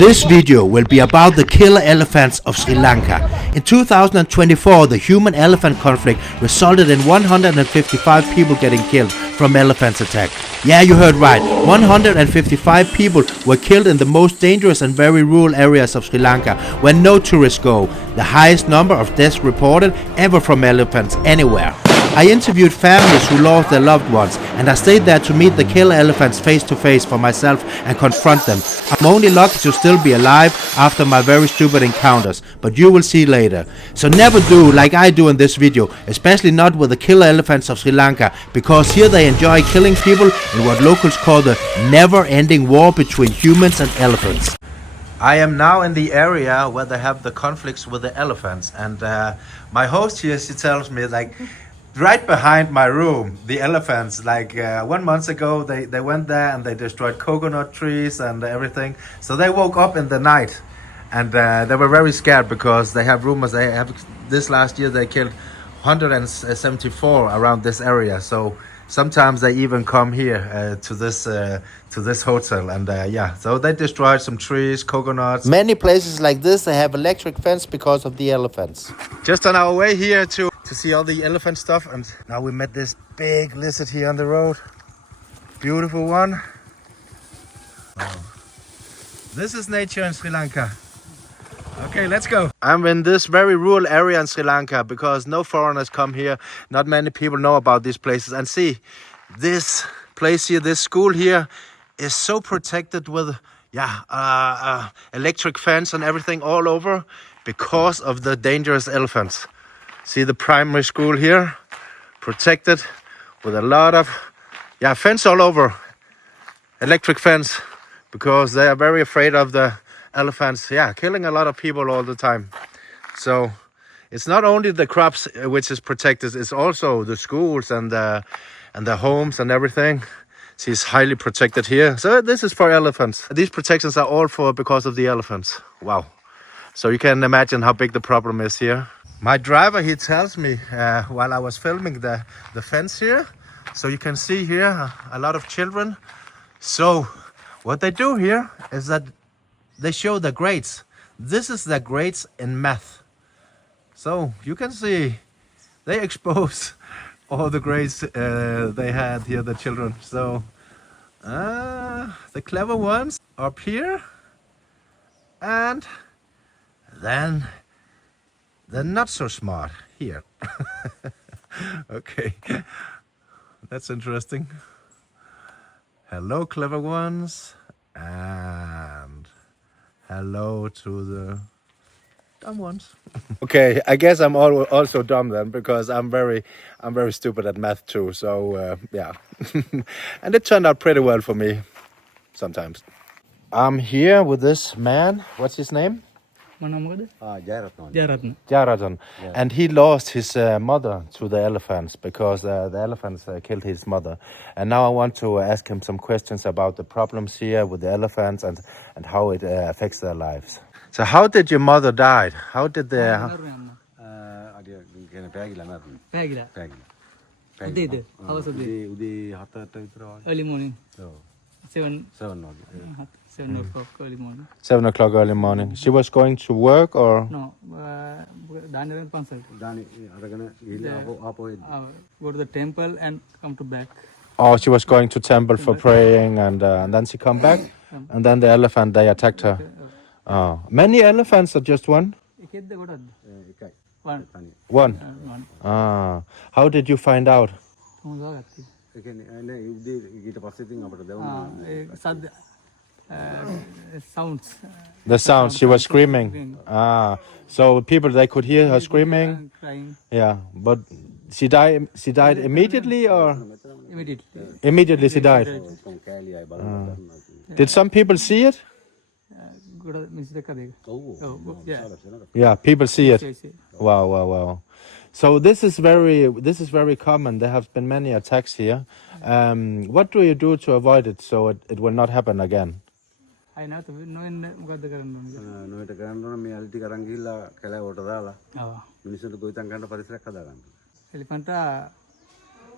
This video will be about the killer elephants of Sri Lanka. In 2024, the human-elephant conflict resulted in 155 people getting killed from elephants attack. Yeah, you heard right. 155 people were killed in the most dangerous and very rural areas of Sri Lanka, where no tourists go. The highest number of deaths reported ever from elephants anywhere. I interviewed families who lost their loved ones, and I stayed there to meet the killer elephants face to face for myself and confront them. I'm only lucky to still be alive after my very stupid encounters, but you will see later. So never do like I do in this video, especially not with the killer elephants of Sri Lanka, because here they enjoy killing people in what locals call the never-ending war between humans and elephants. I am now in the area where they have the conflicts with the elephants, and my host here, she tells me like, right behind my room, the elephants, like 1 month ago, they went there and they destroyed coconut trees and everything. So they woke up in the night and they were very scared because they have rumors this last year they killed 174 around this area. So sometimes they even come here to this hotel, and yeah, so they destroyed some trees, coconuts. Many places like this, they have electric fence because of the elephants. Just on our way here to see all the elephant stuff, and now we met this big lizard here on the road. Beautiful one. Wow. This is nature in Sri Lanka. Okay, let's go. I'm in this very rural area in Sri Lanka because no foreigners come here. Not many people know about these places. And see, this place here, this school here is so protected with electric fence and everything all over because of the dangerous elephants. See the primary school here, protected with a lot of fence all over, electric fence, because they are very afraid of the elephants, killing a lot of people all the time. So it's not only the crops which is protected, it's also the schools and the homes and everything. See, it's highly protected here. So this is for elephants. These protections are all because of the elephants. Wow. So you can imagine how big the problem is here. My driver, he tells me while I was filming the fence here, so you can see here a lot of children. So what they do here is that they show the grades. This is the grades in math. So you can see they expose all the grades they had here, the children. So the clever ones up here, and then they're not so smart here. Okay, that's interesting. Hello, clever ones, and hello to the dumb ones. Okay, I guess I'm also dumb then, because I'm very stupid at math too. So yeah, and it turned out pretty well for me sometimes. I'm here with this man. What's his name? Jarathan. Yeah. And he lost his mother to the elephants because the elephants killed his mother. And now I want to ask him some questions about the problems here with the elephants and how it affects their lives. So how did your mother die? How did the... Early morning. 7 o'clock early morning. 7 o'clock early morning. She was going to work or? No, go to the temple and come to back. Oh, she was going to temple for praying, and then she come back, and then the elephant, they attacked her. Oh, many elephants or just one? One. How did you find out? Sounds. The sounds. She was screaming. So people, they could hear her screaming. Crying. Yeah, but she died. She died immediately, or? Immediately. Immediately she died. Did some people see it? Yeah, people see it. Wow. So this is very common. There have been many attacks here. What do you do to avoid it so it will not happen again? I know to know in the elephant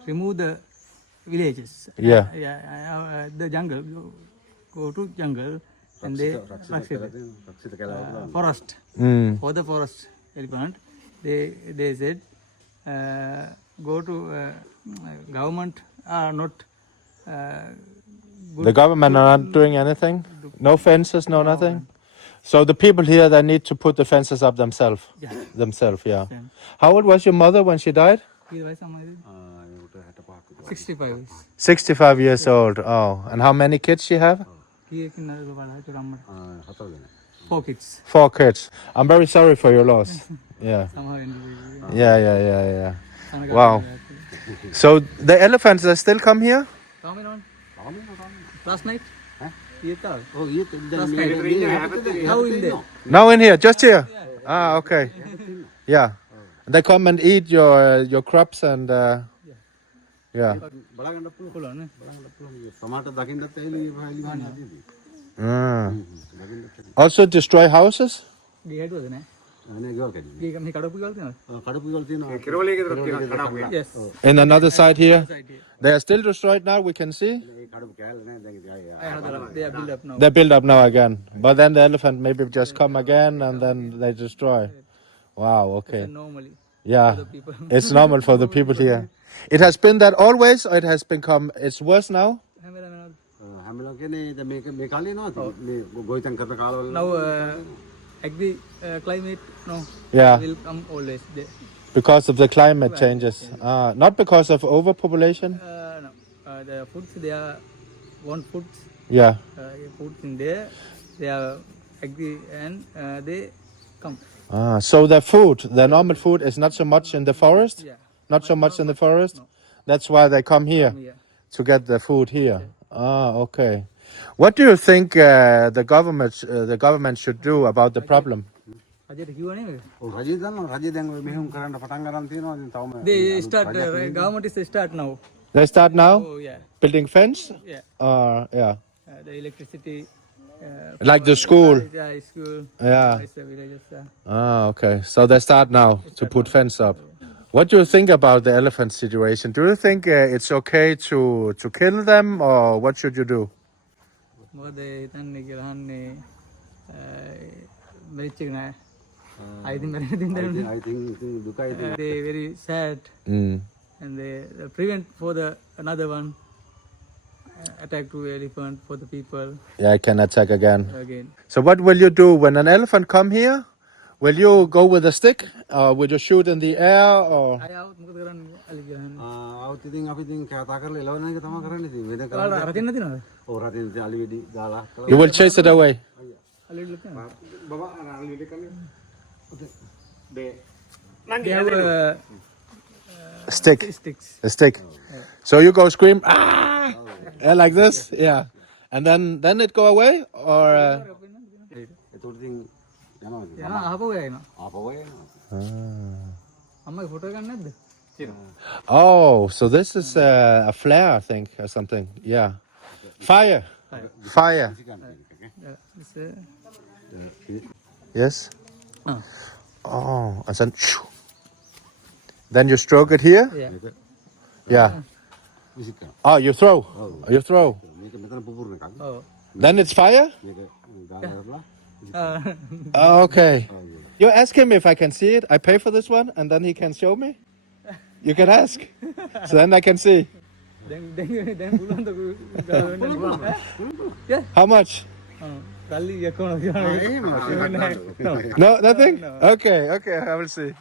remove the villages. Yeah. The jungle. Go to jungle and they forest. Mm. For the forest elephant, they said go to government are not good. The government are not doing anything? No fences, no nothing? So the people here, they need to put the fences up themselves? Yeah. Themselves, yeah. Same. How old was your mother when she died? 65. 65 years old. Oh, and how many kids she have? 4 kids. 4 kids. I'm very sorry for your loss. Yeah. Somehow Yeah. Wow. So the elephants, they still come here? Coming on. Last night? How in there? Now in here, just here? Ah, okay. Yeah. They come and eat your crops and yeah. Full on. Also destroy houses? Yes. In another side here? They are still destroyed now, we can see? They are built up now. They build up now again. But then the elephant maybe just come again and then they destroy. Wow, okay. Normally. Yeah, The people. it's normal for the people here. It has been that always or it has become, it's worse now? Now, agree climate, no. Yeah. Will come always. They, Because of the climate changes. Not because of overpopulation? no. The foods, they are want foods. Yeah. Foods in there. They are agree and they come. So the food, the normal food is not so much in the forest? Yeah. Not so much in the forest? That's why they come here Yeah. to get the food here. Okay. What do you think the government should do about the problem? They start. Government is start now. They start now Oh yeah. building fence? Yeah. Yeah. The electricity. Like the school? Yeah, school. Yeah. It's the villages. Okay. So they start now to put fence up. What do you think about the elephant situation? Do you think it's okay to kill them or what should you do? They I think they very sad Mm. and they prevent for the another one attack to elephant for the people Yeah, I can attack again. again. So what will you do when an elephant come here? Will you go with a stick or will you shoot in the air or? I out mukaran aligan. You will chase it away. They have Stick. sticks. A stick. So you go scream, ah, yeah, like this, yeah, and then it go away or. Oh, so this is a flare, I think, or something. Yeah, fire. Yes. Oh, and then you stroke it here. Yeah. Yeah. Oh, you throw. You throw. Oh. Then it's fire. Oh, okay. You ask him if I can see it. I pay for this one, and then he can show me. You can ask, so then I can see. How much? No, nothing. Okay, I will see.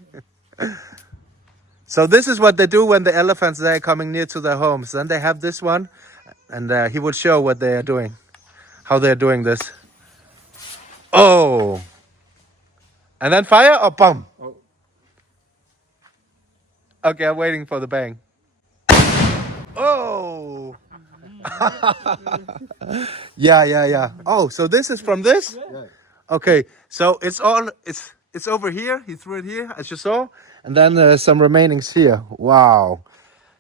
So this is what they do when the elephants they are coming near to their homes. Then they have this one, and he will show what they are doing, how they are doing this. Oh, and then fire or bomb. Okay, I'm waiting for the bang. Oh. Yeah. Oh, so this is from this? Okay, so it's over here. He threw it here, as you saw, and then some remainings here. Wow.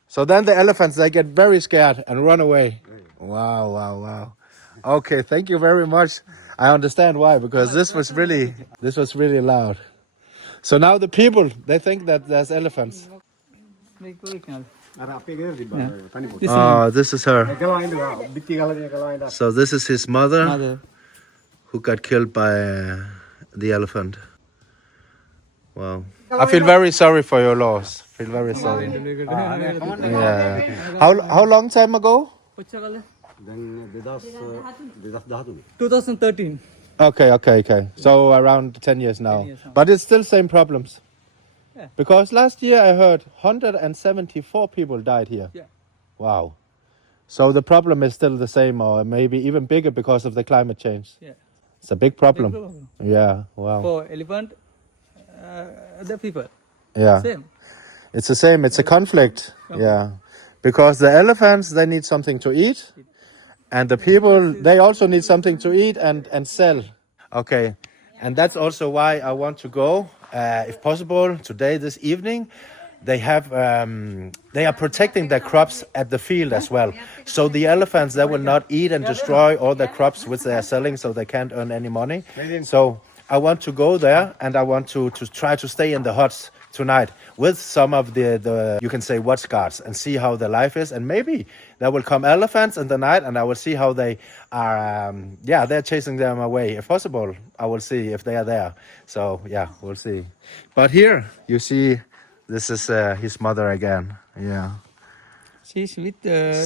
So then the elephants they get very scared and run away. Wow. Okay, thank you very much. I understand why, because this was really loud. So now the people they think that there's elephants. Oh, this is her. So this is his mother. who got killed by the elephant. Wow. I feel very sorry for your loss. Feel very sorry. Yeah. How long time ago? 2013. Okay. So around 10 years now. 10 years now. But it's still same problems. Yeah. Because last year I heard 174 people died here. Yeah. Wow. So the problem is still the same, or maybe even bigger because of the climate change. Yeah. It's a big problem. Big problem. Yeah. Wow. For elephant, the people. Yeah. Same. It's the same. It's a conflict. Yeah. Because the elephants, they need something to eat. And the people, they also need something to eat and sell. Okay. And that's also why I want to go, if possible, today, this evening. They are protecting their crops at the field as well. So the elephants, they will not eat and destroy all the crops which they are selling, so they can't earn any money. So I want to go there, and I want to try to stay in the huts tonight with some of the you can say watch guards, and see how their life is. And maybe there will come elephants in the night, and I will see how they are. They're chasing them away. If possible, I will see if they are there. So yeah, we'll see. But here you see. This is his mother again. Yeah. She's with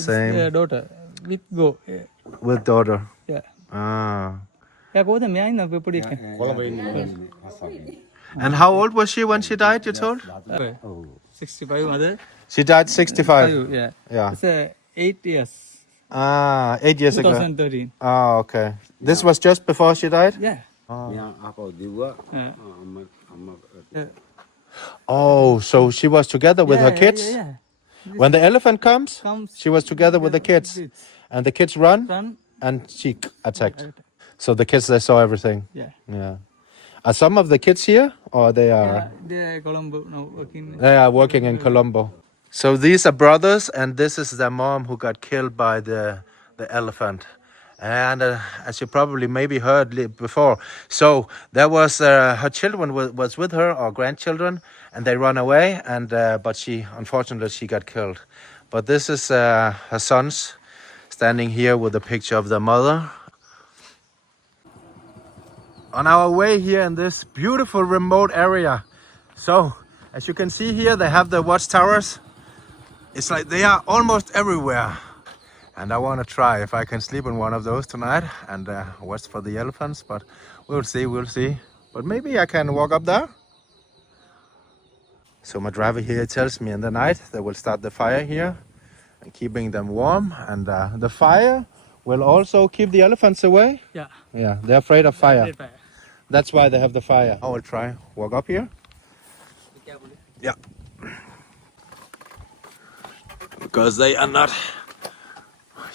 Same. daughter. With go. With daughter. Yeah. Ah. Yeah, go there. I know people. And how old was she when she died, you told? 65 mother. She died 65. Yeah. Yeah. It's 8 years. 8 years ago. 2013. Ah, okay. This was just before she died? Yeah. Oh, so she was together with her kids? Yeah. When the elephant comes, she was together with the kids. And the kids run, and she attacked. So the kids, they saw everything. Yeah. Are some of the kids here, or they are? Yeah, they are Colombo now working. They are working in Colombo. So these are brothers, and this is their mom who got killed by the elephant. And as you probably maybe heard before, so there was her children was with her, or grandchildren, and they ran away, and but unfortunately she got killed. But this is her sons standing here with a picture of their mother. On our way here in this beautiful remote area. So as you can see here, they have the watchtowers. It's like they are almost everywhere. And I want to try if I can sleep in one of those tonight and watch for the elephants, but we'll see. But maybe I can walk up there. So my driver here tells me in the night they will start the fire here and keeping them warm. And the fire will also keep the elephants away. Yeah. Yeah, they're afraid of fire. That's why they have the fire. I will try walk up here. Yeah. Because they are not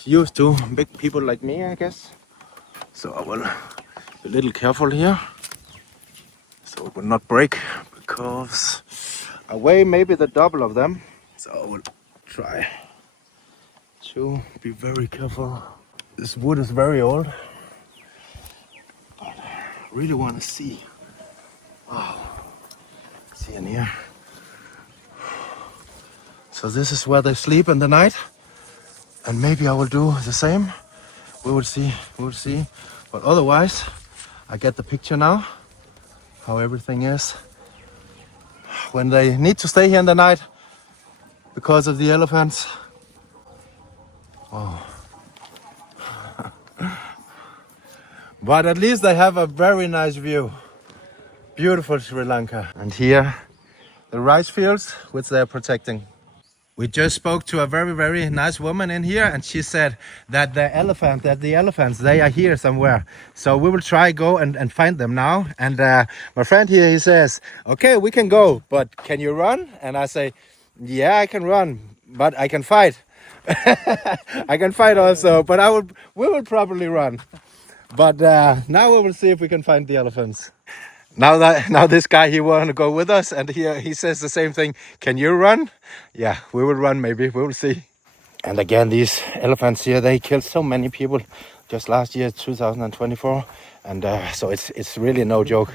used to big people like me, I guess. So I will be a little careful here, so it will not break, because I weigh maybe the double of them. So I will try to be very careful. This wood is very old, but I really want to see. Oh, see in here. So this is where they sleep in the night. And maybe I will do the same. We will see. But otherwise, I get the picture now, how everything is. When they need to stay here in the night because of the elephants. Oh. But at least they have a very nice view. Beautiful Sri Lanka. And here, the rice fields which they are protecting. We just spoke to a very, very nice woman in here, and she said that the elephants, they are here somewhere. So we will try go and find them now. And my friend here, he says, okay, we can go, but can you run? And I say, yeah, I can run, but I can fight. I can fight also, but we will probably run. But now we will see if we can find the elephants. Now this guy, he want to go with us, and he says the same thing. Can you run? Yeah, we will run maybe. We will see. And again, these elephants here, they killed so many people just last year, 2024. And so it's really no joke,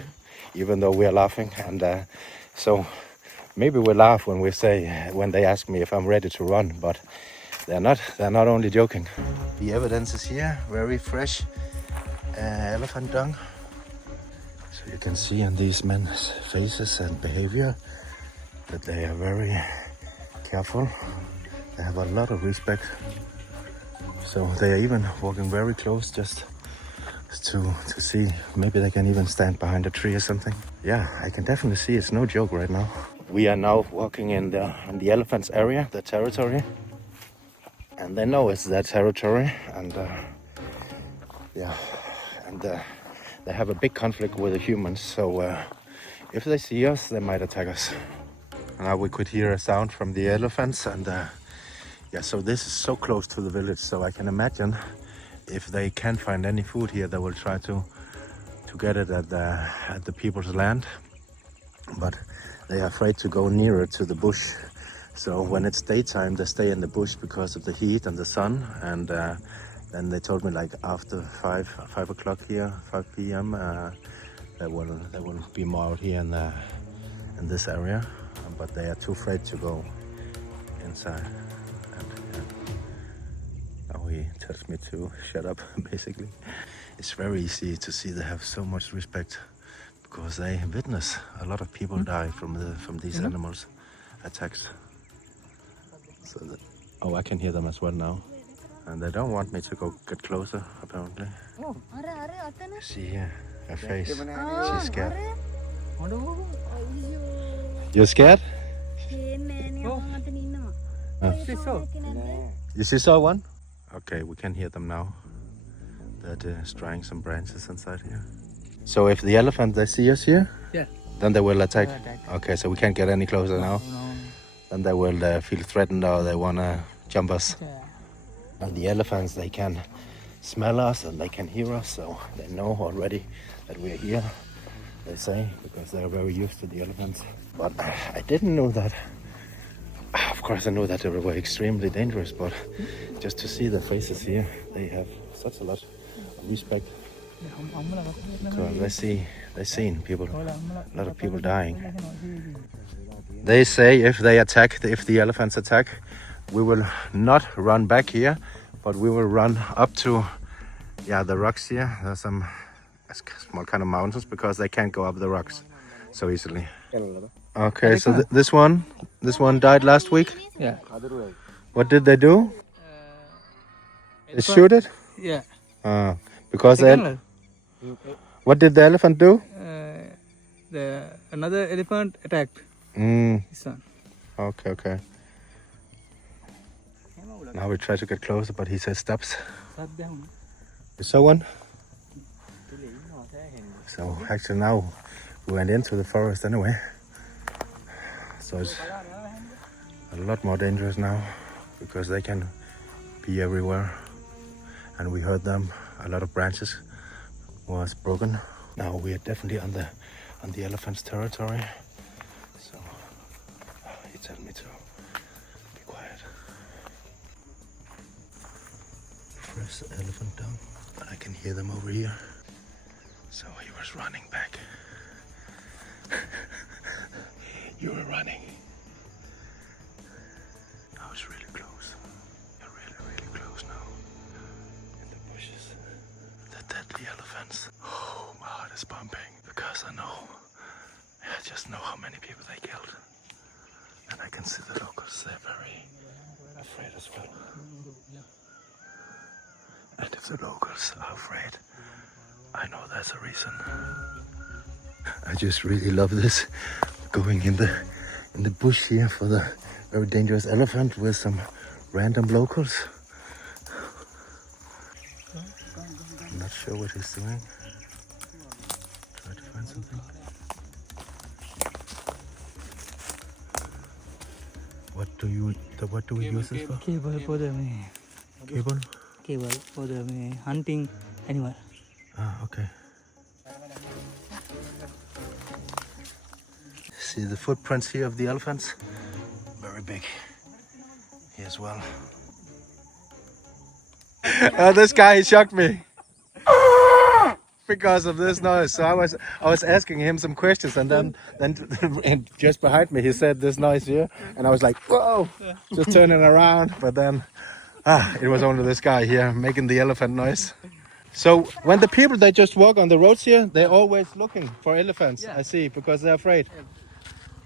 even though we are laughing. And so maybe we laugh when they ask me if I'm ready to run, but they're not only joking. The evidence is here, very fresh. elephant dung. So you can see on these men's faces and behavior that they are very careful. They have a lot of respect. So they are even walking very close just to see. Maybe they can even stand behind a tree or something. Yeah, I can definitely see it's no joke right now. We are now walking in the elephants area, the territory. And they know it's their territory. And they have a big conflict with the humans. So if they see us, they might attack us. Now we could hear a sound from the elephants, and yeah, so this is so close to the village, so I can imagine if they can't find any food here, they will try to get it at the people's land. But they are afraid to go nearer to the bush. So when it's daytime, they stay in the bush because of the heat and the sun. And then they told me like after 5 o'clock here, 5 p.m. They will be more out here in this area. But they are too afraid to go inside. And now he tells me to shut up, basically. It's very easy to see they have so much respect because they witness a lot of people die from these animals attacks. So I can hear them as well now. And they don't want me to get closer, apparently. Oh. See here, her face. She's scared. You're scared? You saw one? Okay, we can hear them now. They're destroying some branches inside here. So if the elephant, they see us here? Yeah. Then they will attack? Okay, so we can't get any closer now? No. Then they will feel threatened or they want to jump us. Yeah. And the elephants, they can smell us and they can hear us, so they know already that we're here, they say, because they're very used to the elephants. But I didn't know that. Of course I know that they were extremely dangerous, but just to see their faces here, they have such a lot of respect. Because they've seen people, a lot of people dying. They say if the elephants attack, we will not run back here, but we will run up to, the rocks here. There's some small kind of mountains because they can't go up the rocks so easily. Okay, so this one died last week. Yeah. What did they do? They shoot it? Yeah. Because what did the elephant do? Another elephant attacked his son. Okay. Now we try to get closer, but he says stops. You saw one? So actually now we went into the forest anyway. So it's a lot more dangerous now because they can be everywhere. And we heard them. A lot of branches was broken. Now we are definitely on the elephant's territory. So he told me to be quiet. Fresh elephant down, but I can hear them over here. So he was running back. You were running. Now it's really close. You're really close now. In the bushes. The deadly elephants. Oh, my heart is pumping because I just know how many people they killed. And I can see the locals, they're very afraid as well. And if the locals are afraid, I know there's a reason. I just really love this, going in the bush here for the very dangerous elephant with some random locals. I'm not sure what he's doing. Try to find something. What do we use this for? Cable for the Cable? Cable for the hunting animal. Okay. See the footprints here of the elephants? Very big. Here as well. This guy shocked me because of this noise. So I was asking him some questions, and then and just behind me he said this noise here, and I was like, whoa, just turning around. But then it was only this guy here making the elephant noise. So when the people they just walk on the roads here, they're always looking for elephants. Yeah. I see, because they're afraid.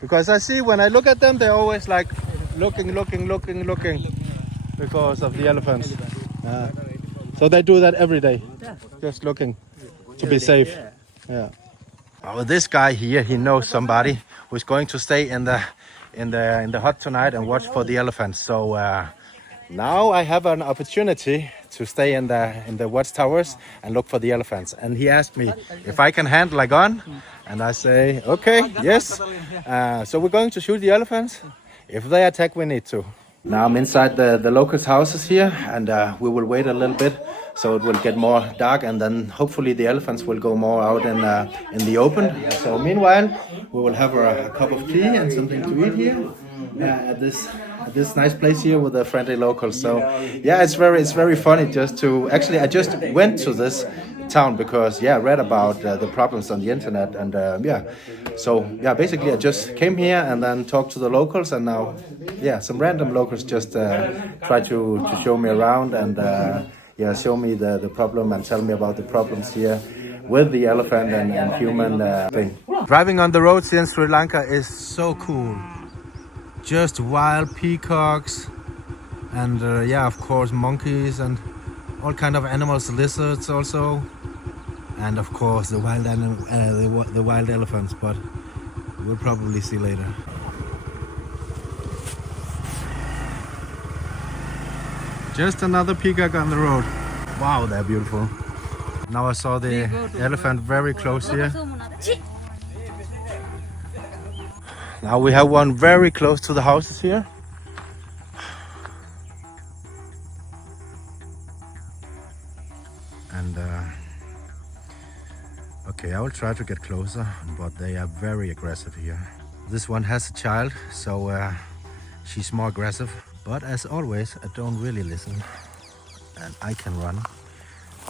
Because I see when I look at them, they're always like looking, because of the elephants. So they do that every day, just looking to be safe. Yeah. Oh, this guy here, he knows somebody who's going to stay in the hut tonight and watch for the elephants. So now I have an opportunity to stay in the watchtowers and look for the elephants. And he asked me if I can handle a gun, and I say okay, yes. So we're going to shoot the elephants. If they attack, we need to. Now I'm inside the locals' houses here, and we will wait a little bit so it will get more dark, and then hopefully the elephants will go more out in the open. So meanwhile, we will have a cup of tea and something to eat here at this nice place here with the friendly locals. So yeah, it's very funny just to actually I just went to this town because I read about the problems on the internet, and so basically I just came here and then talked to the locals, and now some random locals just try to show me around and show me the problem and tell me about the problems here with the elephant and human thing. Driving on the roads here in Sri Lanka is so cool. Just wild peacocks and of course monkeys and all kind of animals, lizards also, and of course the wild elephants, but we'll probably see later. Just another peacock on the road. Wow, they're beautiful. Now I saw the elephant very close here. Now we have one very close to the houses here. And okay, I will try to get closer, but they are very aggressive here. This one has a child, so she's more aggressive. But as always, I don't really listen, and I can run.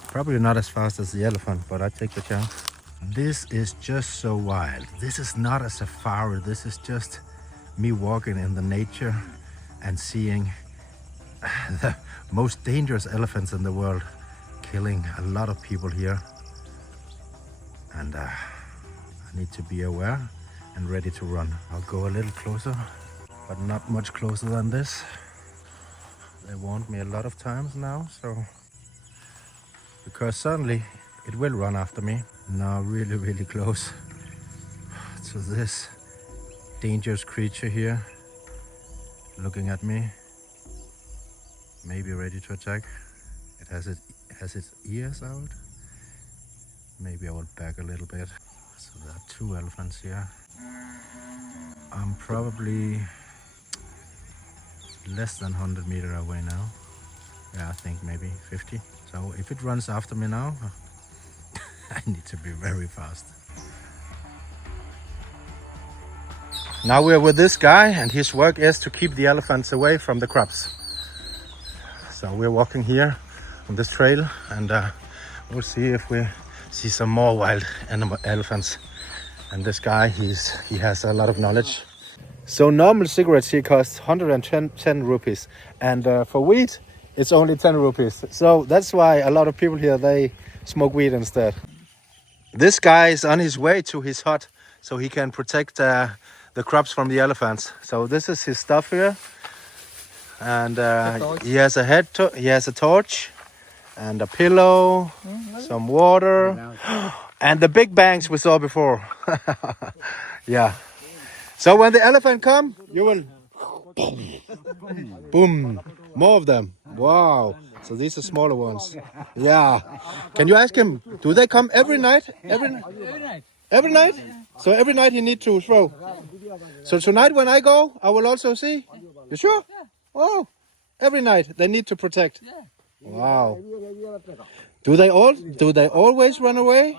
Probably not as fast as the elephant, but I take the chance. This is just so wild. This is not a safari. This is just me walking in the nature and seeing the most dangerous elephants in the world, killing a lot of people here. And I need to be aware and ready to run. I'll go a little closer, but not much closer than this. They warned me a lot of times now, so because suddenly it will run after me. Now really close to this dangerous creature here, looking at me, maybe ready to attack. It has its ears out. Maybe I will back a little bit. So there are two elephants here. I'm probably less than 100 meters away now. Yeah, I think maybe 50. So if it runs after me now, I need to be very fast. Now we're with this guy, and his work is to keep the elephants away from the crops. So we're walking here on this trail, and we'll see if we see some more wild elephants. And this guy, he has a lot of knowledge. So normal cigarettes here cost 110 rupees, and for weed it's only 10 rupees. So that's why a lot of people here, they smoke weed instead. This guy is on his way to his hut so he can protect the crops from the elephants. So this is his stuff here, and he has he has a torch and a pillow, some water, and the big bangs we saw before. Yeah. So when the elephant come, you will boom, more of them. Wow. So these are smaller ones. Yeah. Can you ask him, do they come every night? Every night. Every night? So every night he need to throw. So tonight when I go, I will also see. You sure? Oh, every night they need to protect. Wow. Do they always run away?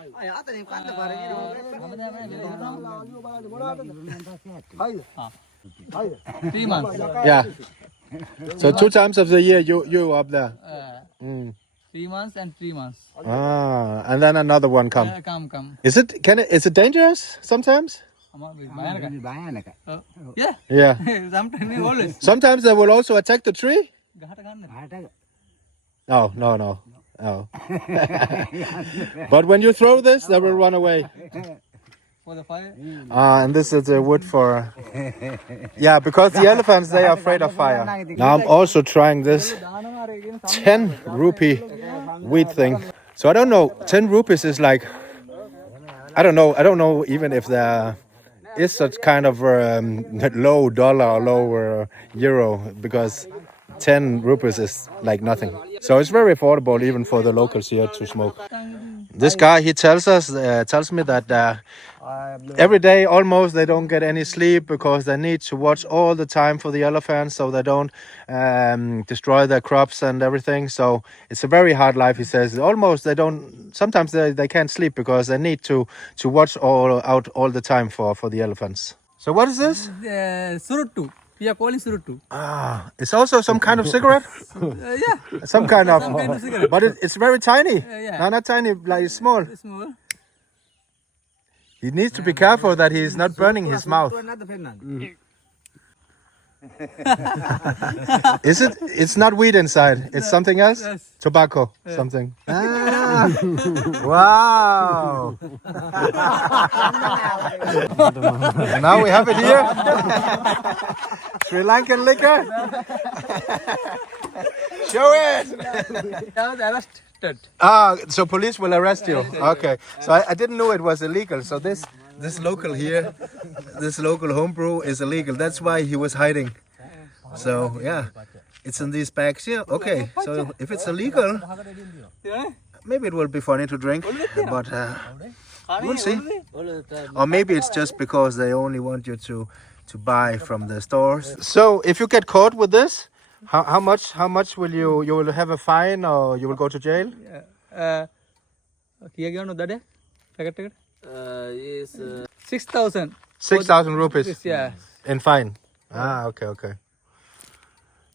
3 months. Yeah. So 2 times of the year you up there. 3 months and 3 months. Ah, and then another one come. Come. Is it dangerous sometimes? Yeah. Yeah. Sometimes always. Sometimes they will also attack the tree? No. Oh. But when you throw this, they will run away. For the fire. And this is the wood for... Yeah, because the elephants, they are afraid of fire. Now I'm also trying this 10 rupee wheat thing. So I don't know, 10 rupees is like... I don't know even if there is such kind of low dollar or low euro, because 10 rupees is like nothing. So it's very affordable even for the locals here to smoke. This guy, he tells me that every day almost they don't get any sleep because they need to watch all the time for the elephants so they don't destroy their crops and everything. So it's a very hard life, he says. Almost sometimes they can't sleep because they need to watch all the time for the elephants. So what is this? Suruttu. We are calling suruttu. It's also some kind of cigarette? Yeah. Some kind of cigarette. But it's very tiny. Yeah. No, not tiny, like small. Small. He needs to be careful that he is not burning his mouth. Is it? It's not weed inside. It's something else? Yes. Tobacco. Something. Wow. Now we have it here. Sri Lankan liquor. Show it. I was arrested. So police will arrest you. Okay. So I didn't know it was illegal. So this local here, this local homebrew is illegal. That's why he was hiding. So yeah, it's in these bags here. Okay. So if it's illegal, maybe it will be funny to drink, but we'll see. Or maybe it's just because they only want you to buy from the stores. So if you get caught with this, how much will you will have a fine or you will go to jail? Is 6,000. 6,000 rupees. Yeah. In fine. Okay.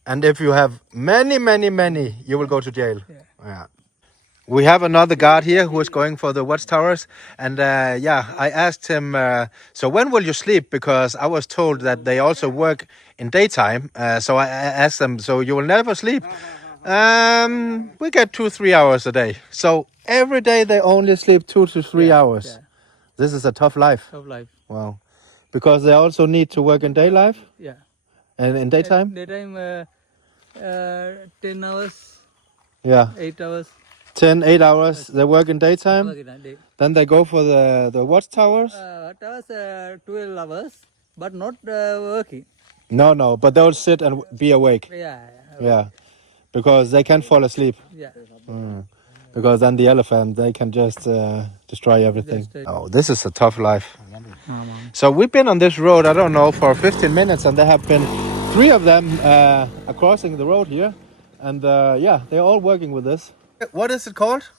And if you have many, you will go to jail. Yeah. We have another guard here who is going for the watchtowers, and I asked him, so when will you sleep? Because I was told that they also work in daytime. So I asked them, so you will never sleep? We get 2-3 hours a day. So every day they only sleep 2 to 3 hours. Yeah. This is a tough life. Tough life. Wow. Because they also need to work in day life? Yeah. And in daytime? Daytime, 10 hours. Yeah. 8 hours. 8 hours. They work in daytime. Day. Then they go for the watchtowers? Watchtowers, 12 hours, but not working. No, but they'll sit and be awake. Yeah. Because they can't fall asleep. Yeah. Because then the elephant, they can just destroy everything. Oh, this is a tough life. So we've been on this road, I don't know, for 15 minutes, and there have been 3 of them crossing the road here. And they're all working with this. What is it called?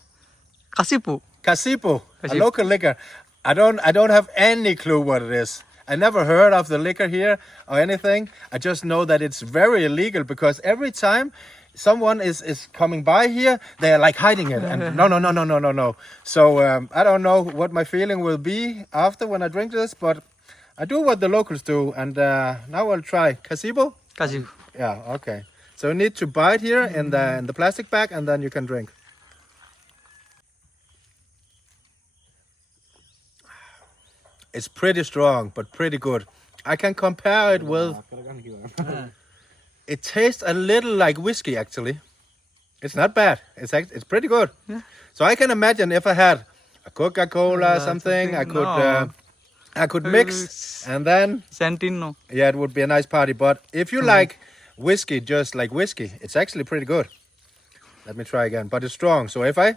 Kasipu. Kasipu, a local liquor. I don't have any clue what it is. I never heard of the liquor here or anything. I just know that it's very illegal because every time someone is coming by here, they are like hiding it. And no. So I don't know what my feeling will be after when I drink this, but I do what the locals do. And now I'll try. Kasipu? Kasipu. Yeah, okay. So you need to buy it here in the plastic bag, and then you can drink. It's pretty strong, but pretty good. I can compare it with... It tastes a little like whiskey, actually. It's not bad. It's pretty good. Yeah. So I can imagine if I had a Coca-Cola, something, I could mix, and then... Santino. Yeah, it would be a nice party. But if you like whiskey, just like whiskey, it's actually pretty good. Let me try again. But it's strong. So if I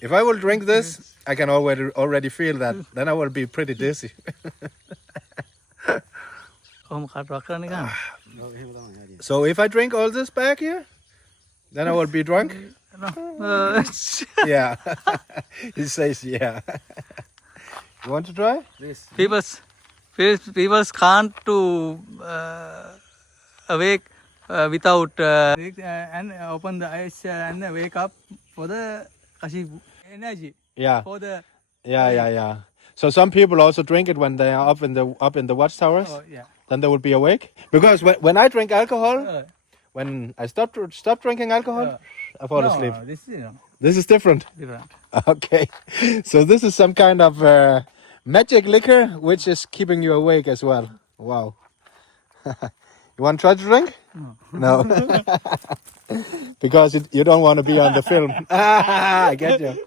will drink this, I can already feel that. Then I will be pretty dizzy. So if I drink all this back here, then I will be drunk? Yeah. He says yeah. You want to try? People can't to awake without and open the eyes and wake up for the energy. Yeah. For the Yeah. So some people also drink it when they are up in the watchtowers. Oh, yeah. Then they will be awake. Because when I drink alcohol, when I stop drinking alcohol, I fall asleep. This is different. different. Okay, so this is some kind of magic liquor which is keeping you awake as well. Wow. You want to try to drink? No. Because you don't want to be on the film. I get you.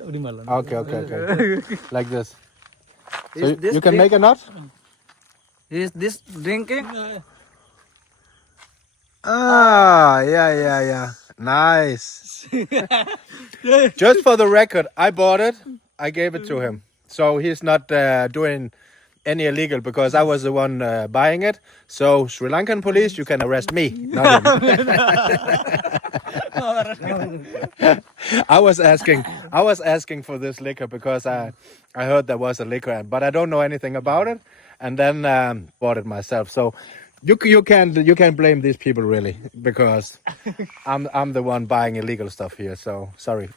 Okay. Like this. So you can make a knot? Is this drinking? Yeah. Nice. Just for the record, I bought it. I gave it to him. So he's not doing any illegal because I was the one buying it. So Sri Lankan police, you can arrest me, not him. I was asking for this liquor because I heard there was a liquor, but I don't know anything about it, and then bought it myself. So you can't blame these people really because I'm the one buying illegal stuff here. So sorry.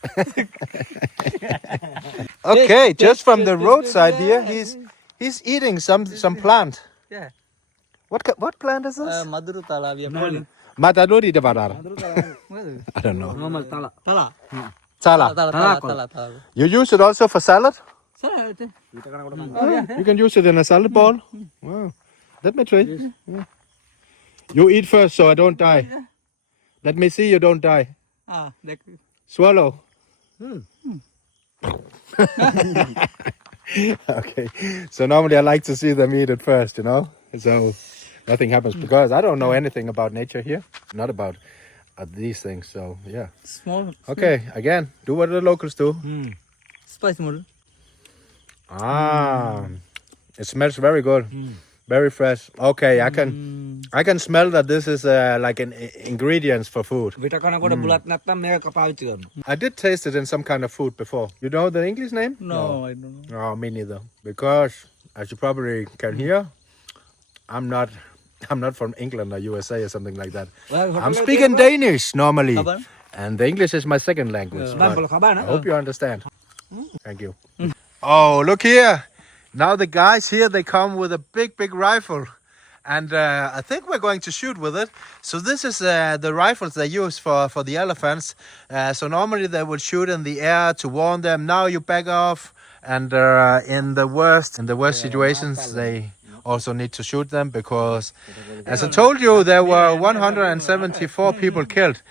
Okay, just from the roadside here, he's eating some plant. Yeah. What plant is this? Madurutala, we are calling. Matadori de Badara. I don't know. Normal tala. Tala. Tala. You use it also for salad? You can use it in a salad bowl. Wow. Let me try. Yeah. You eat first so I don't die. Let me see you don't die. Swallow. Okay. So normally I like to see them eat it first, you know? So nothing happens because I don't know anything about nature here. Not about these things. So yeah. Small. Okay. Again, do what the locals do. Spice model. It smells very good. Very fresh. Okay, I can smell that this is like an ingredients for food. I did taste it in some kind of food before. You know the English name? No, I don't know. Oh, me neither. Because as you probably can hear, I'm not from England or USA or something like that. I'm speaking Danish normally, and the English is my second language. I hope you understand. Thank you. Oh, look here. Now the guys here, they come with a big rifle. And I think we're going to shoot with it. So this is the rifles they use for the elephants. So normally they will shoot in the air to warn them. Now you back off. And in the worst situations, they also need to shoot them because, as I told you, there were 174 people killed.